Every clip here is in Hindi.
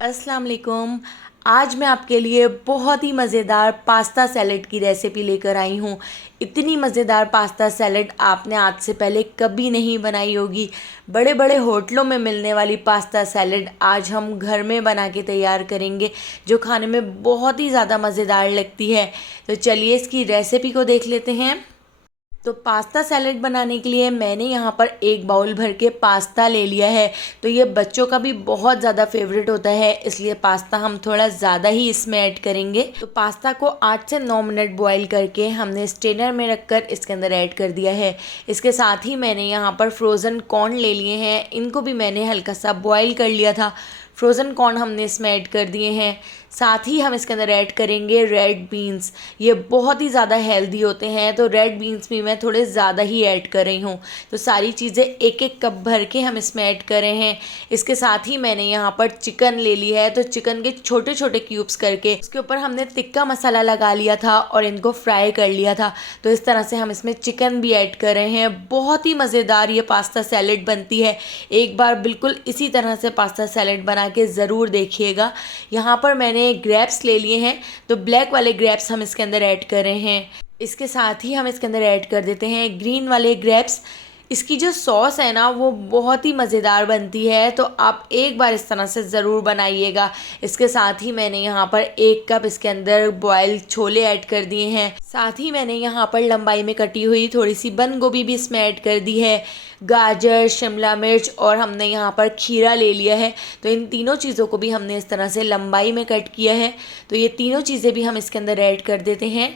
अस्सलाम वालेकुम। आज मैं आपके लिए बहुत ही मज़ेदार पास्ता सैलेड की रेसिपी लेकर आई हूँ। इतनी मज़ेदार पास्ता सैलेड आपने आज से पहले कभी नहीं बनाई होगी। बड़े बड़े होटलों में मिलने वाली पास्ता सैलेड आज हम घर में बना के तैयार करेंगे, जो खाने में बहुत ही ज़्यादा मज़ेदार लगती है। तो चलिए इसकी रेसिपी को देख लेते हैं। तो पास्ता सैलेड बनाने के लिए मैंने यहाँ पर एक बाउल भर के पास्ता ले लिया है। तो ये बच्चों का भी बहुत ज़्यादा फेवरेट होता है, इसलिए पास्ता हम थोड़ा ज़्यादा ही इसमें ऐड करेंगे। तो पास्ता को 8 से 9 मिनट बॉईल करके हमने स्ट्रेनर में रखकर इसके अंदर ऐड कर दिया है। इसके साथ ही मैंने यहाँ पर फ्रोज़न कॉर्न ले लिए हैं, इनको भी मैंने हल्का सा बॉईल कर लिया था। फ्रोज़न कॉर्न हमने इसमें ऐड कर दिए हैं। साथ ही हम इसके अंदर ऐड करेंगे रेड बीन्स। ये बहुत ही ज़्यादा हेल्दी होते हैं, तो रेड बीन्स भी मैं थोड़े ज़्यादा ही ऐड कर रही हूँ। तो सारी चीज़ें एक एक कप भर के हम इसमें ऐड कर रहे हैं। इसके साथ ही मैंने यहाँ पर चिकन ले ली है, तो चिकन के छोटे छोटे क्यूब्स करके उसके ऊपर हमने तिक्का मसाला लगा लिया था और इनको फ्राई कर लिया था। तो इस तरह से हम इसमें चिकन भी ऐड कर रहे हैं। बहुत ही मज़ेदार ये पास्ता सैलेड बनती है। एक बार बिल्कुल इसी तरह से पास्ता सैलेड बना के ज़रूर देखिएगा। यहाँ पर मैंने ग्रेप्स ले लिए हैं, तो ब्लैक वाले ग्रेप्स हम इसके अंदर ऐड कर रहे हैं। इसके साथ ही हम इसके अंदर ऐड कर देते हैं ग्रीन वाले ग्रेप्स। इसकी जो सॉस है ना, वो बहुत ही मज़ेदार बनती है, तो आप एक बार इस तरह से ज़रूर बनाइएगा। इसके साथ ही मैंने यहाँ पर 1 कप इसके अंदर बॉयल छोले ऐड कर दिए हैं। साथ ही मैंने यहाँ पर लंबाई में कटी हुई थोड़ी सी बंद गोभी भी इसमें ऐड कर दी है, गाजर, शिमला मिर्च और हमने यहाँ पर खीरा ले लिया है। तो इन तीनों चीज़ों को भी हमने इस तरह से लंबाई में कट किया है। तो ये तीनों चीज़ें भी हम इसके अंदर ऐड कर देते हैं।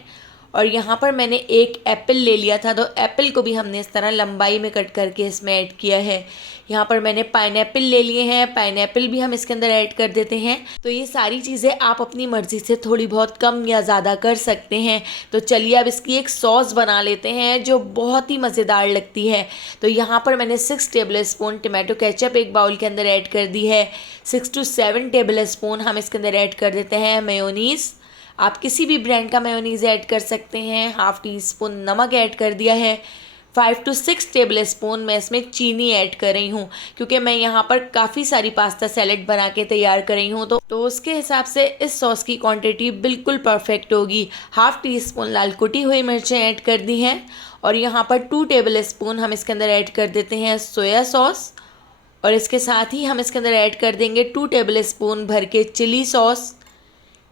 और यहाँ पर मैंने एक एप्पल ले लिया था, तो एप्पल को भी हमने इस तरह लंबाई में कट करके इसमें ऐड किया है। यहाँ पर मैंने पाइनएप्पल ले लिए हैं, पाइनएप्पल भी हम इसके अंदर ऐड कर देते हैं। तो ये सारी चीज़ें आप अपनी मर्ज़ी से थोड़ी बहुत कम या ज़्यादा कर सकते हैं। तो चलिए अब इसकी एक सॉस बना लेते हैं जो बहुत ही मज़ेदार लगती है। तो यहाँ पर मैंने 6 टेबल स्पून टमाटो केचप एक बाउल के अंदर ऐड कर दी है। 6 to 7 टेबल स्पून हम इसके अंदर ऐड कर देते हैं मेयोनीज़। आप किसी भी ब्रांड का मेयोनीज़ ऐड कर सकते हैं। हाफ़ टी स्पून नमक ऐड कर दिया है। 5 to 6 टेबल स्पून मैं इसमें चीनी ऐड कर रही हूँ, क्योंकि मैं यहाँ पर काफ़ी सारी पास्ता सैलेड बना के तैयार कर रही हूँ, तो उसके हिसाब से इस सॉस की क्वांटिटी बिल्कुल परफेक्ट होगी। हाफ़ टी स्पून लाल कुटी हुई मिर्चें ऐड कर दी हैं। और यहाँ पर 2 टेबल स्पून हम इसके अंदर ऐड कर देते हैं सोया सॉस। और इसके साथ ही हम इसके अंदर ऐड कर देंगे 2 टेबल स्पून भर के चिली सॉस।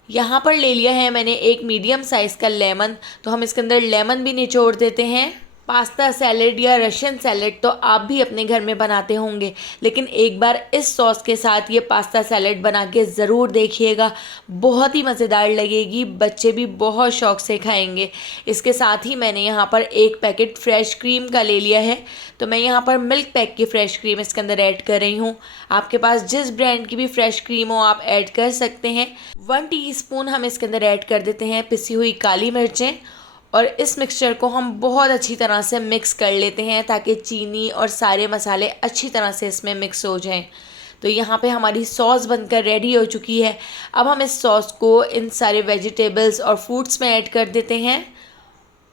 यहाँ पर ले लिया है मैंने एक मीडियम साइज़ का लेमन, तो हम इसके अंदर लेमन भी निचोड़ देते हैं। पास्ता सैलेड या रशियन सैलेड तो आप भी अपने घर में बनाते होंगे, लेकिन एक बार इस सॉस के साथ ये पास्ता सैलेड बना के ज़रूर देखिएगा। बहुत ही मज़ेदार लगेगी, बच्चे भी बहुत शौक़ से खाएंगे। इसके साथ ही मैंने यहाँ पर एक पैकेट फ्रेश क्रीम का ले लिया है, तो मैं यहाँ पर मिल्क पैक की फ़्रेश क्रीम इसके अंदर ऐड कर रही हूँ। आपके पास जिस ब्रांड की भी फ्रेश क्रीम हो आप ऐड कर सकते हैं। 1 टीस्पून हम इसके अंदर ऐड कर देते हैं पिसी हुई काली मिर्चें। और इस मिक्सचर को हम बहुत अच्छी तरह से मिक्स कर लेते हैं, ताकि चीनी और सारे मसाले अच्छी तरह से इसमें मिक्स हो जाएं। तो यहाँ पे हमारी सॉस बनकर रेडी हो चुकी है। अब हम इस सॉस को इन सारे वेजिटेबल्स और फ्रूट्स में ऐड कर देते हैं।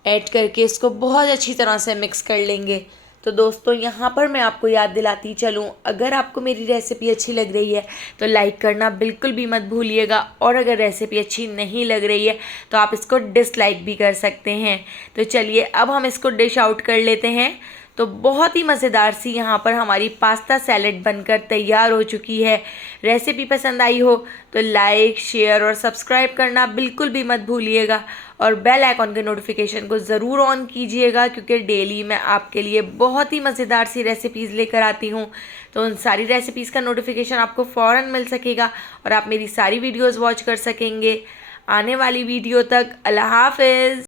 ऐड करके इसको बहुत अच्छी तरह से मिक्स कर लेंगे। तो दोस्तों यहाँ पर मैं आपको याद दिलाती चलूँ, अगर आपको मेरी रेसिपी अच्छी लग रही है तो लाइक करना बिल्कुल भी मत भूलिएगा, और अगर रेसिपी अच्छी नहीं लग रही है तो आप इसको डिसलाइक भी कर सकते हैं। तो चलिए अब हम इसको डिश आउट कर लेते हैं। तो बहुत ही मज़ेदार सी यहाँ पर हमारी पास्ता सैलेड बनकर तैयार हो चुकी है। रेसिपी पसंद आई हो तो लाइक, शेयर और सब्सक्राइब करना बिल्कुल भी मत भूलिएगा, और बेल आइकॉन के नोटिफिकेशन को ज़रूर ऑन कीजिएगा, क्योंकि डेली मैं आपके लिए बहुत ही मज़ेदार सी रेसिपीज़ लेकर आती हूँ। तो उन सारी रेसिपीज़ का नोटिफिकेशन आपको फ़ौरन मिल सकेगा और आप मेरी सारी वीडियोज़ वॉच कर सकेंगे। आने वाली वीडियो तक अल्लाह हाफ़िज़।